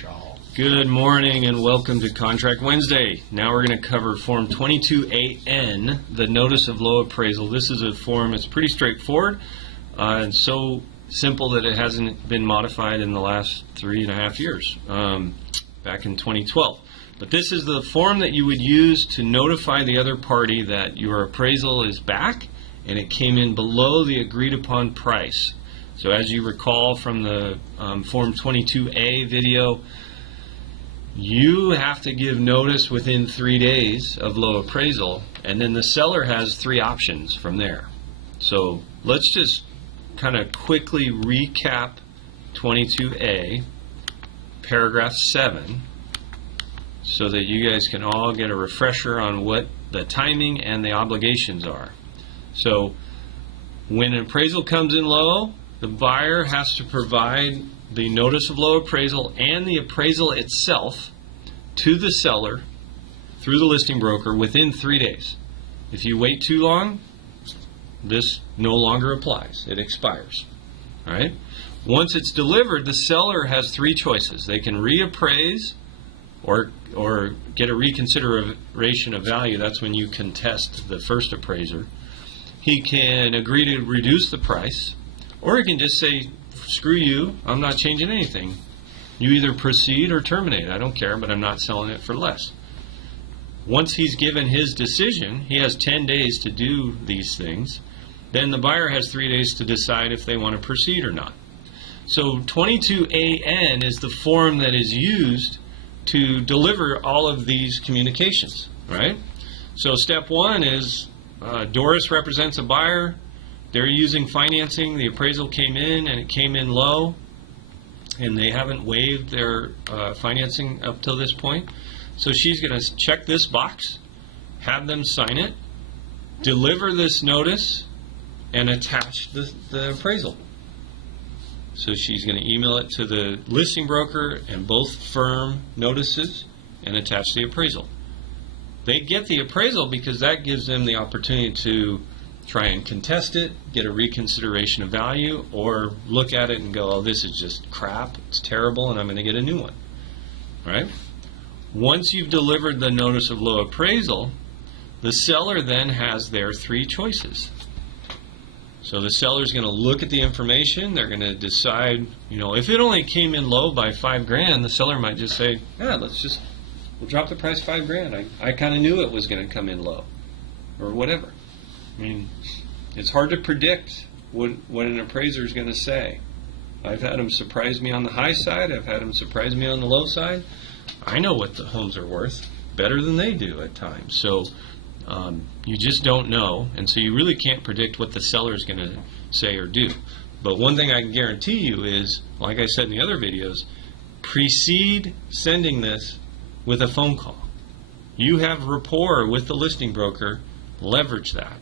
Shaw. Good morning and welcome to Contract Wednesday. Now we're going to cover Form 22AN, the Notice of Low Appraisal. This is a form, it's pretty straightforward and so simple that it hasn't been modified in the last 3.5 years, back in 2012. But this is the form that you would use to notify the other party that your appraisal is back and it came in below the agreed upon price. So as you recall from the Form 22A video, you have to give notice within 3 days of low appraisal, and then the seller has 3 options from there. So let's just kind of quickly recap 22A, paragraph 7, so that you guys can all get a refresher on what the timing and the obligations are. So when an appraisal comes in low, the buyer has to provide the notice of low appraisal and the appraisal itself to the seller through the listing broker within 3 days. If you wait too long, this no longer applies. It expires. All right? Once it's delivered, the seller has 3 choices. They can reappraise or get a reconsideration of value. That's when you contest the first appraiser. He can agree to reduce the price, or he can just say, screw you, I'm not changing anything. You either proceed or terminate. I don't care, but I'm not selling it for less. Once he's given his decision, he has 10 days to do these things. Then the buyer has 3 days to decide if they want to proceed or not. So 22AN is the form that is used to deliver all of these communications, right? So step 1 is Doris represents a buyer. They're using financing. The appraisal came in and it came in low, and they haven't waived their financing up till this point. So she's going to check this box, have them sign it, deliver this notice, and attach the appraisal. So she's going to email it to the listing broker and both firm notices and attach the appraisal. They get the appraisal because that gives them the opportunity to try and contest it, get a reconsideration of value, or look at it and go, oh, this is just crap, it's terrible, and I'm going to get a new one. All right? Once you've delivered the notice of low appraisal, the seller then has their 3 choices. So the seller's going to look at the information, they're going to decide, if it only came in low by $5,000, the seller might just say, yeah, we'll drop the price $5,000. I kind of knew it was going to come in low, or whatever. I mean, it's hard to predict what an appraiser is going to say. I've had them surprise me on the high side. I've had them surprise me on the low side. I know what the homes are worth better than they do at times. So you just don't know, and so you really can't predict what the seller is going to say or do. But one thing I can guarantee you is, like I said in the other videos, precede sending this with a phone call. You have rapport with the listing broker. Leverage that.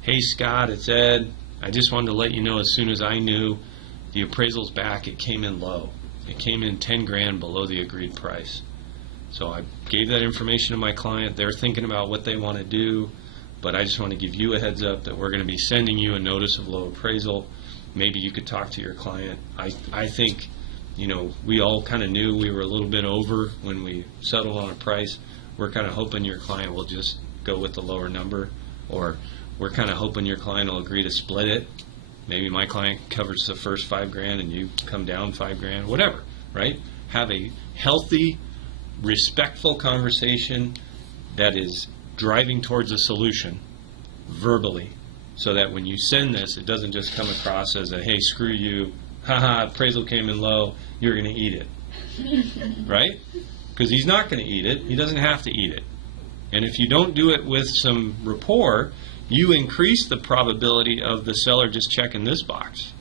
Hey Scott, it's Ed. I just wanted to let you know as soon as I knew the appraisal's back, it came in low. It came in $10,000 below the agreed price. So I gave that information to my client. They're thinking about what they want to do, but I just want to give you a heads up that we're going to be sending you a notice of low appraisal. Maybe you could talk to your client. I think, we all kind of knew we were a little bit over when we settled on a price. We're kind of hoping your client will just go with the lower number, or we're kind of hoping your client will agree to split it. Maybe my client covers the first $5,000 and you come down $5,000, whatever, right? Have a healthy, respectful conversation that is driving towards a solution verbally, so that when you send this, it doesn't just come across as a, hey, screw you, haha, appraisal came in low, you're going to eat it, right? Because he's not going to eat it. He doesn't have to eat it. And if you don't do it with some rapport, you increase the probability of the seller just checking this box,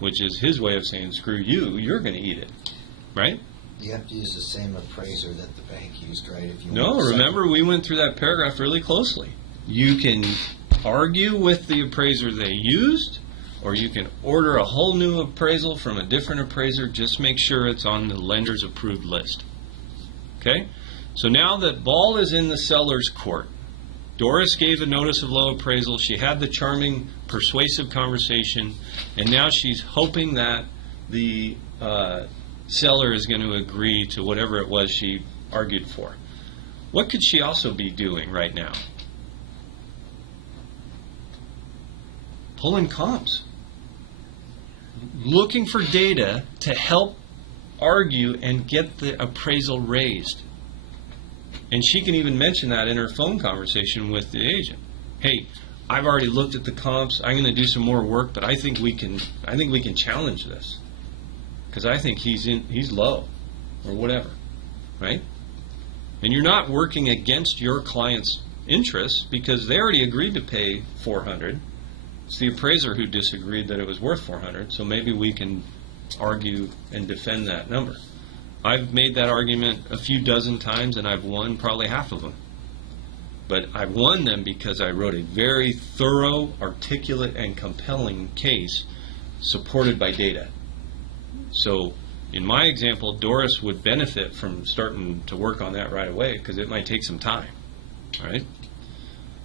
which is his way of saying, screw you, you're going to eat it, right? You have to use the same appraiser that the bank used, right? If you No, remember we went through that paragraph really closely. You can argue with the appraiser they used, or you can order a whole new appraisal from a different appraiser. Just make sure it's on the lender's approved list. Okay? So now that ball is in the seller's court, Doris gave a notice of low appraisal. She had the charming, persuasive conversation, and now she's hoping that the seller is going to agree to whatever it was she argued for. What could she also be doing right now? Pulling comps. Looking for data to help argue and get the appraisal raised. And she can even mention that in her phone conversation with the agent. Hey, I've already looked at the comps. I'm going to do some more work, but I think we can challenge this because I think he's low or whatever, right? And you're not working against your client's interests because they already agreed to pay $400. It's the appraiser who disagreed that it was worth $400. So maybe we can argue and defend that number. I've made that argument a few dozen times, and I've won probably half of them. But I won them because I wrote a very thorough, articulate, and compelling case supported by data. So in my example, Doris would benefit from starting to work on that right away because it might take some time. All right?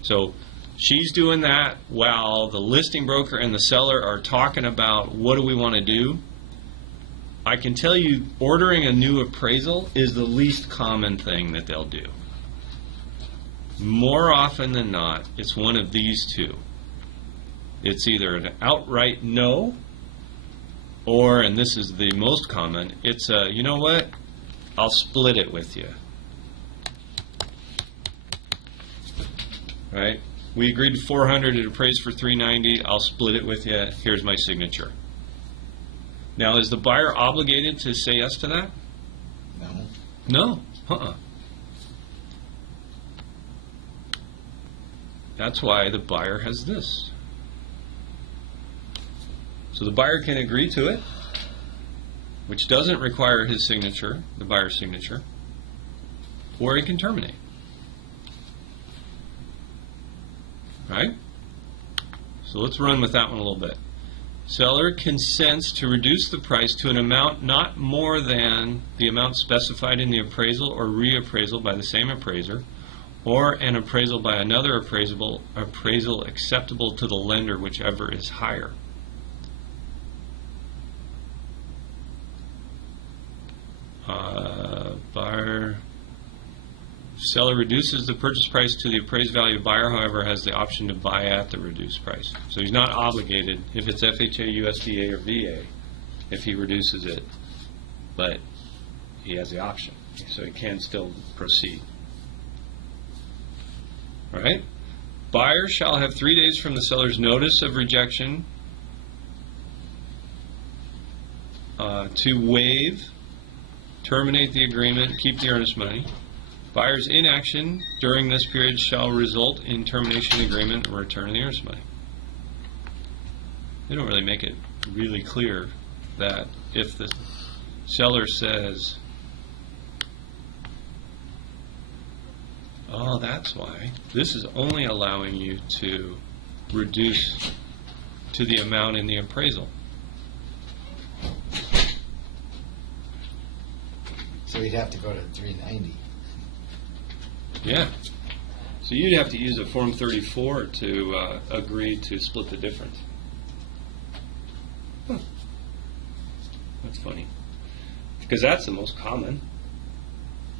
So she's doing that while the listing broker and the seller are talking about what do we want to do. I can tell you ordering a new appraisal is the least common thing that they'll do. More often than not, it's one of these two. It's either an outright no, or, and this is the most common, it's a, you know what, I'll split it with you. Right? We agreed to $400, it appraised for $390, I'll split it with you, here's my signature. Now, is the buyer obligated to say yes to that? No. No. That's why the buyer has this. So the buyer can agree to it, which doesn't require his signature, the buyer's signature, or he can terminate. Right? So let's run with that one a little bit. Seller consents to reduce the price to an amount not more than the amount specified in the appraisal or reappraisal by the same appraiser, or an appraisal by another appraisal acceptable to the lender, whichever is higher. Seller reduces the purchase price to the appraised value. Buyer, however, has the option to buy at the reduced price. So he's not obligated if it's FHA, USDA, or VA if he reduces it, but he has the option, so he can still proceed. All right? Buyer shall have 3 days from the seller's notice of rejection to waive, terminate the agreement, keep the earnest money. Buyer's inaction during this period shall result in termination of the agreement and return of the earnest money. They don't really make it really clear that if the seller says, oh, that's why, this is only allowing you to reduce to the amount in the appraisal. So he'd have to go to 390. Yeah. So you'd have to use a Form 34 to agree to split the difference. Huh. That's funny. Because that's the most common.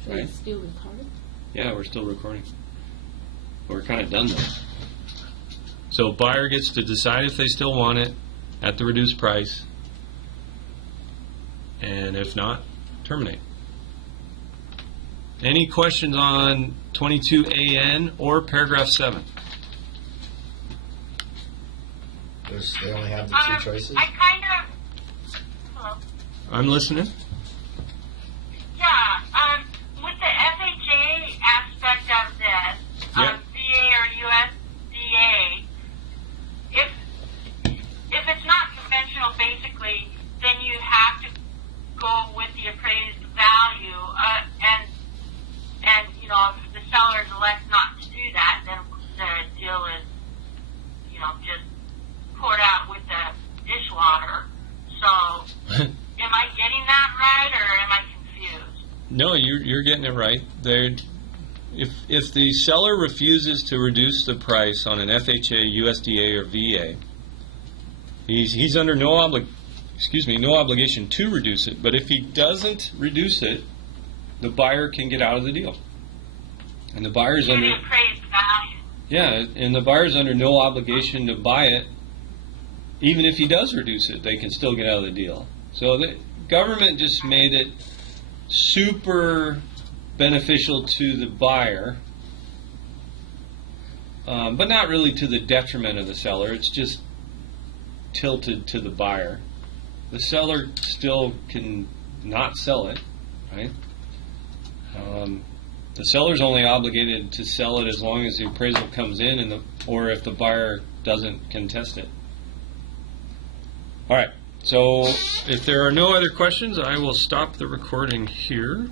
So Right. it's still recorded? Yeah, we're still recording. We're kind of done though. So buyer gets to decide if they still want it at the reduced price. And if not, terminate. Any questions on 22AN or paragraph 7? They only have the two choices? I kind of. Hello? I'm listening. Yeah, with the FHA aspect of this, Yeah. VA or USDA, if it's not conventional, basically, then you have to go with the appraised value, and you know, if the seller elects not to do that, then the deal is, you know, just poured out with the dishwater. So, am I getting that right, or am I confused? No, you're getting it right. If the seller refuses to reduce the price on an FHA, USDA, or VA, he's under no no obligation to reduce it. But if he doesn't reduce it, the buyer can get out of the deal. And the buyer's Give under the appraised value. yeah, and the buyer's under no obligation to buy it. Even if he does reduce it, they can still get out of the deal. So the government just made it super beneficial to the buyer, but not really to the detriment of the seller. It's just tilted to the buyer. The seller still can not sell it, right? The seller's only obligated to sell it as long as the appraisal comes in, or if the buyer doesn't contest it. All right. So if there are no other questions, I will stop the recording here.